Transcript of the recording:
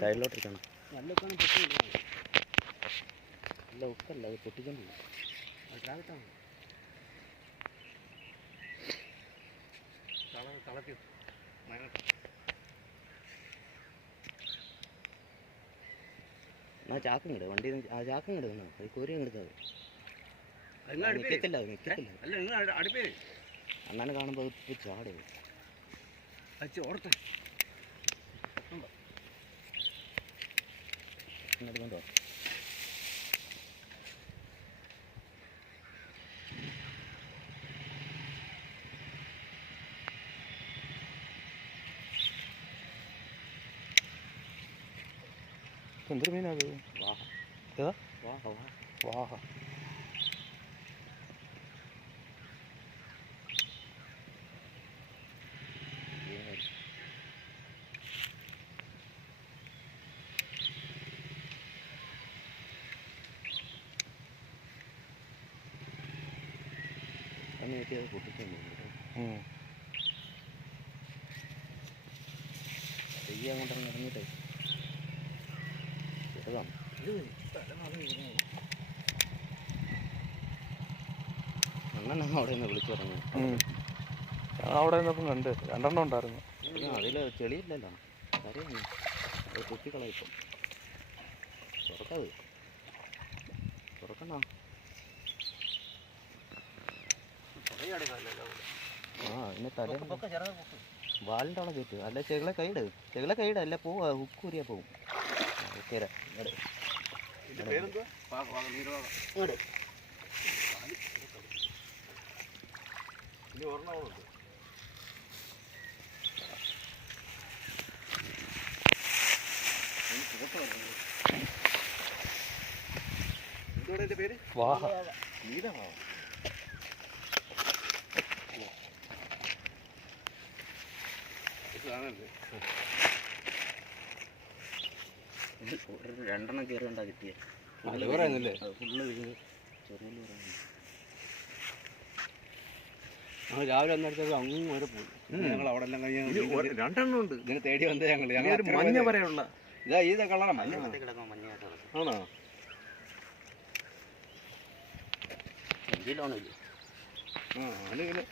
സൈഡിലോട്ടിരിക്കണം. നല്ല ഉക്കാണ് പൊട്ടില്ല, നല്ല ഉക്കല്ല, അത് പൊട്ടിക്കൊണ്ടില്ല. ട്രാക്റ്റാണ് കളത്തി ആ ചാക്കും കിടും വണ്ടി. ആ ചാക്കും കിടുന്നു, അത് കോരി എടുത്തത് നിൽക്കത്തില്ല, അത് നിൽക്കത്തില്ല. അണ്ണാനെ കാണുമ്പോൾ അത് ചാടും. എടുത്തോണ്ടോ എന്തൊരു മീനത്? വാഹ. ഏതാ? വാഹ. വാഹ. അത് നോക്കിയത് പൊട്ടിക്കുന്നു തെയ്യ അങ്ങോട്ട് ഇറങ്ങിയിട്ട് ചെറുതാണ്. അണ്ണനാ അവിടെ നിന്ന് വിളിച്ചു പറഞ്ഞു. അവിടെ നിന്നപ്പം കണ്ട് 2 ഉണ്ടായിരുന്നു. അതിൽ ചെളിയില്ലല്ലോ, കരയാണ്. അത് കുത്തിക്കളയിപ്പം. തുറക്കത് തുറക്കണോ? ആ അതിനെ തല വാലിൻ്റെ അവിടെ കയറ്റ്. അല്ല ചെകിളെ കൈയിട് അല്ല പോവാ, ഹുക്ക് ഊരിയാ പോവും. ഓക്കെ വാഹ. രണ്ടെണ്ണം കയറിണ്ടാ കിട്ടിയേ. ഫുള്ള് ചെറിയ രാവിലെ വന്നിടത്തേക്ക് അങ്ങ് വരെ പോയി. ഞങ്ങൾ അവിടെ എല്ലാം കഴിഞ്ഞ് 2 ഉണ്ട്. ഇതിന് തേടി വന്നത് ഞങ്ങൾ മഞ്ഞ വരെയുള്ള ഇതാ കളറാ. മഞ്ഞ കിടക്കാം, മഞ്ഞായിട്ട് ആണോ? ആ 4 കിലോ.